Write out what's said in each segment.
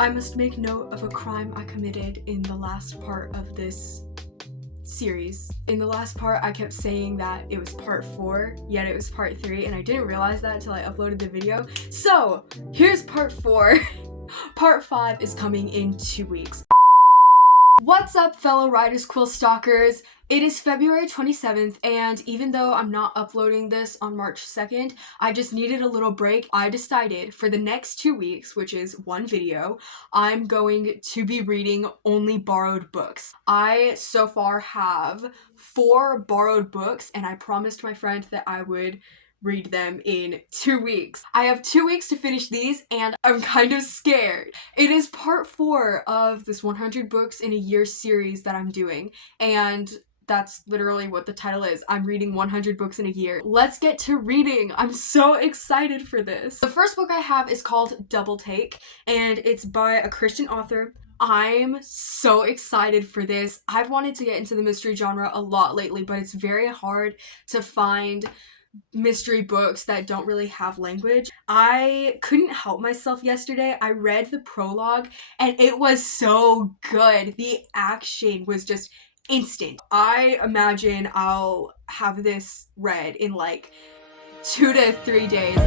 I must make note of a crime I committed in the last part of this series. In the last part, I kept saying that it was part 4, yet it was part 3, and I didn't realize that until I uploaded the video. So, here's part 4. Part 5 is coming in 2 weeks. What's up, fellow Writers Quill stalkers? It is February 27th, and even though I'm not uploading this on March 2nd, I just needed a little break. I decided for the next 2 weeks, which is one video, I'm going to be reading only borrowed books. I so far have 4 borrowed books, and I promised my friend that I would read them in 2 weeks. I have 2 weeks to finish these, and I'm kind of scared. It is part 4 of this 100 books in a year series that I'm doing, and that's literally what the title is. I'm reading 100 books in a year. Let's get to reading. I'm so excited for this. The first book I have is called Double Take, and it's by a Christian author. I'm so excited for this. I've wanted to get into the mystery genre a lot lately, but it's very hard to find mystery books that don't really have language. I couldn't help myself yesterday. I read the prologue and it was so good. The action was just instant. I imagine I'll have this read in like 2 to 3 days. So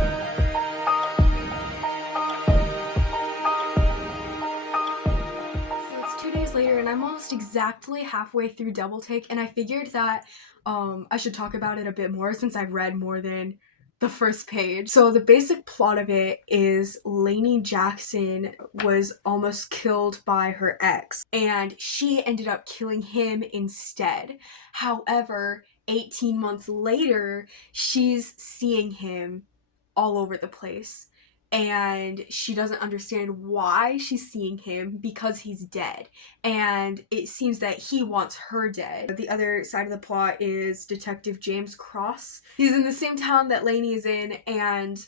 it's 2 days later and I'm almost exactly halfway through Double Take, and I figured that I should talk about it a bit more since I've read more than the first page. So the basic plot of it is Lainey Jackson was almost killed by her ex, and she ended up killing him instead. However, 18 months later, she's seeing him all over the place, and she doesn't understand why she's seeing him because he's dead, and it seems that he wants her dead. The other side of the plot is Detective James Cross. He's in the same town that Lainey is in, and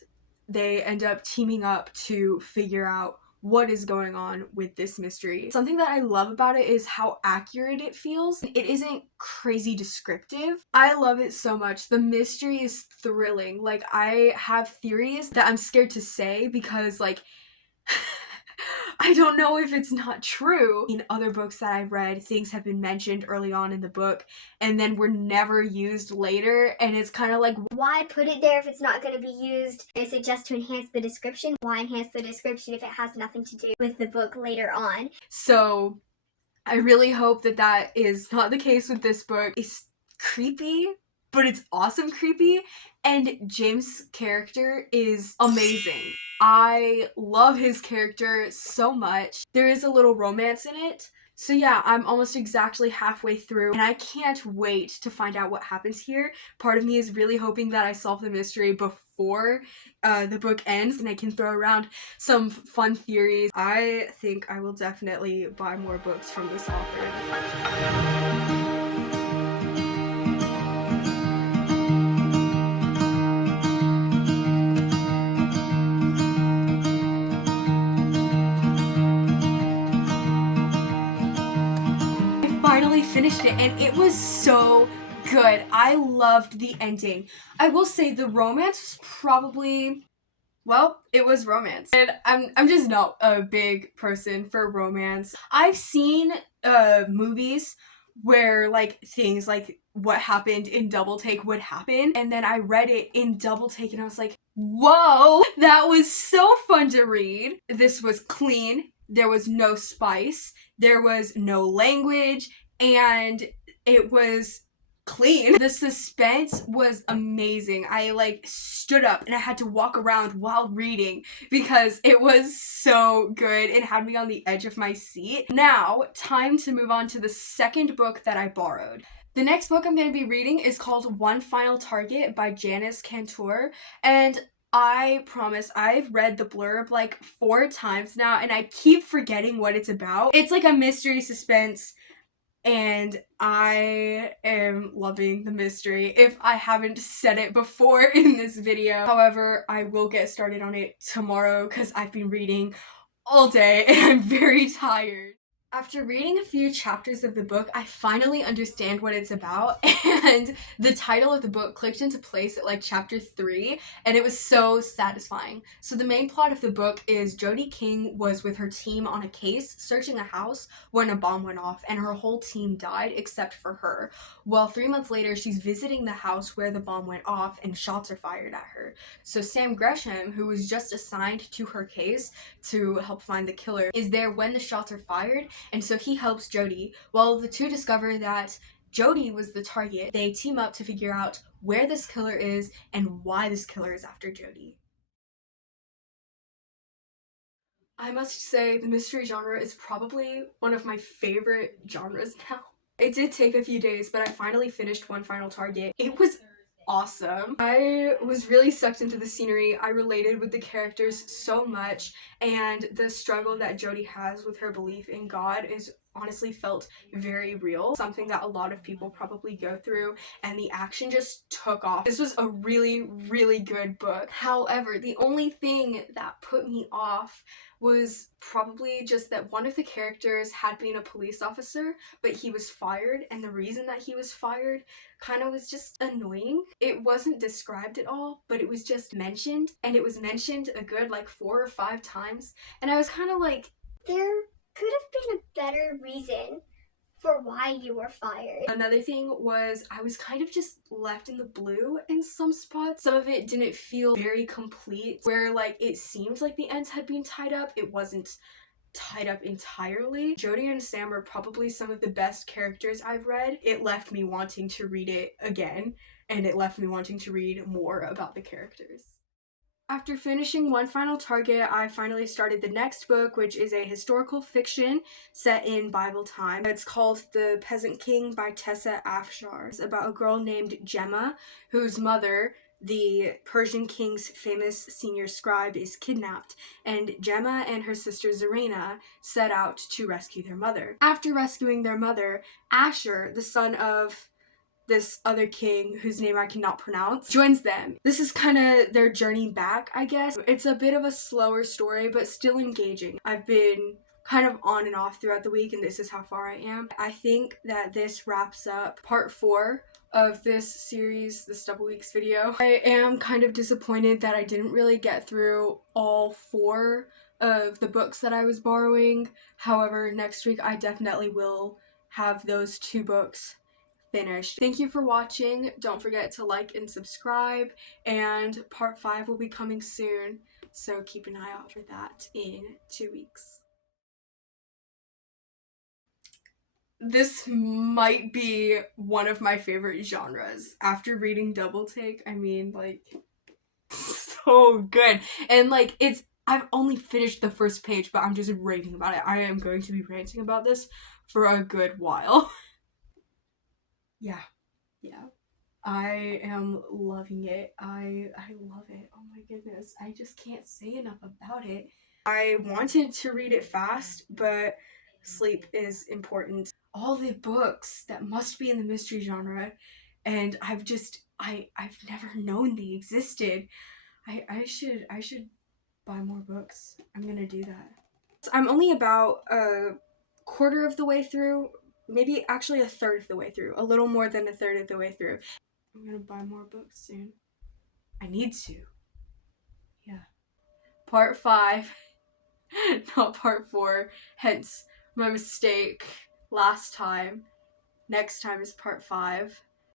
they end up teaming up to figure out what is going on with this mystery. Something that I love about it is how accurate it feels. It isn't crazy descriptive. I love it so much. The mystery is thrilling. Like, I have theories that I'm scared to say because, like, I don't know if it's not true. In other books that I've read, things have been mentioned early on in the book and then were never used later, and it's kind of like, why put it there if it's not going to be used? Is it just to enhance the description? Why enhance the description if it has nothing to do with the book later on? So I really hope that that is not the case with this book. It's creepy, but it's awesome creepy, and James' character is amazing. I love his character so much. There is a little romance in it. So yeah, I'm almost exactly halfway through, and I can't wait to find out what happens here. Part of me is really hoping that I solve the mystery before the book ends and I can throw around some fun theories. I think I will definitely buy more books from this author. Finally finished it, and it was so good. I loved the ending. I will say the romance was probably, well, it was romance, and I'm just not a big person for romance. I've seen movies where like things like what happened in Double Take would happen, and then I read it in Double Take and I was like, whoa, that was so fun to read. This was clean. There was no spice, there was no language, and it was clean. The suspense was amazing. I like stood up and I had to walk around while reading because it was so good. It had me on the edge of my seat. Now, time to move on to the second book that I borrowed. The next book I'm going to be reading is called One Final Target by Janice Cantor, and I promise I've read the blurb like 4 times now and I keep forgetting what it's about. It's like a mystery suspense, and I am loving the mystery if I haven't said it before in this video. However, I will get started on it tomorrow because I've been reading all day and I'm very tired. After reading a few chapters of the book, I finally understand what it's about, and the title of the book clicked into place at like chapter 3, and it was so satisfying. So the main plot of the book is Jodi King was with her team on a case searching a house when a bomb went off, and her whole team died except for her. Well, 3 months later, she's visiting the house where the bomb went off, and shots are fired at her. So Sam Gresham, who was just assigned to her case to help find the killer, is there when the shots are fired, and so he helps Jodi. Well, the two discover that Jodi was the target. They team up to figure out where this killer is and why this killer is after Jodi. I must say, the mystery genre is probably one of my favorite genres now. It did take a few days, but I finally finished One Final Target. It was awesome. I was really sucked into the scenery. I related with the characters so much, and the struggle that Jodi has with her belief in God is honestly felt very real, something that a lot of people probably go through, and the action just took off. This was a really, really good book. However, the only thing that put me off was probably just that one of the characters had been a police officer, but he was fired, and the reason that he was fired kind of was just annoying. It wasn't described at all, but it was just mentioned, and it was mentioned a good like 4 or 5 times, and I was kind of like, there could have been a better reason for why you were fired. Another thing was I was kind of just left in the blue in some spots. Some of it didn't feel very complete, where like it seemed like the ends had been tied up. It wasn't tied up entirely. Jodi and Sam are probably some of the best characters I've read. It left me wanting to read it again, and it left me wanting to read more about the characters. After finishing One Final Target, I finally started the next book, which is a historical fiction set in Bible time. It's called The Peasant King by Tessa Afshar. It's about a girl named Gemma, whose mother, the Persian king's famous senior scribe, is kidnapped, and Gemma and her sister Zarina set out to rescue their mother. After rescuing their mother, Asher, the son of this other king whose name I cannot pronounce, joins them. This is kind of their journey back, I guess. It's a bit of a slower story, but still engaging. I've been kind of on and off throughout the week, and this is how far I am. I think that this wraps up part 4 of this series, this double weeks video. I am kind of disappointed that I didn't really get through all 4 of the books that I was borrowing. However, next week I definitely will have those 2 books finished. Thank you for watching. Don't forget to like and subscribe, and part 5 will be coming soon, so keep an eye out for that in 2 weeks. This might be one of my favorite genres. After reading Double Take, I mean, like, so good. And like, I've only finished the first page, but I'm just raving about it. I am going to be ranting about this for a good while. Yeah. I am loving it. I love it. Oh my goodness. I just can't say enough about it. I wanted to read it fast, but sleep is important. All the books that must be in the mystery genre, and I've never known they existed. I should buy more books. I'm gonna do that. I'm only about a quarter of the way through, maybe actually a third of the way through, a little more than a third of the way through. I'm gonna buy more books soon. I need to. Yeah. Part 5, not part 4, hence my mistake last time. Next time is part 5.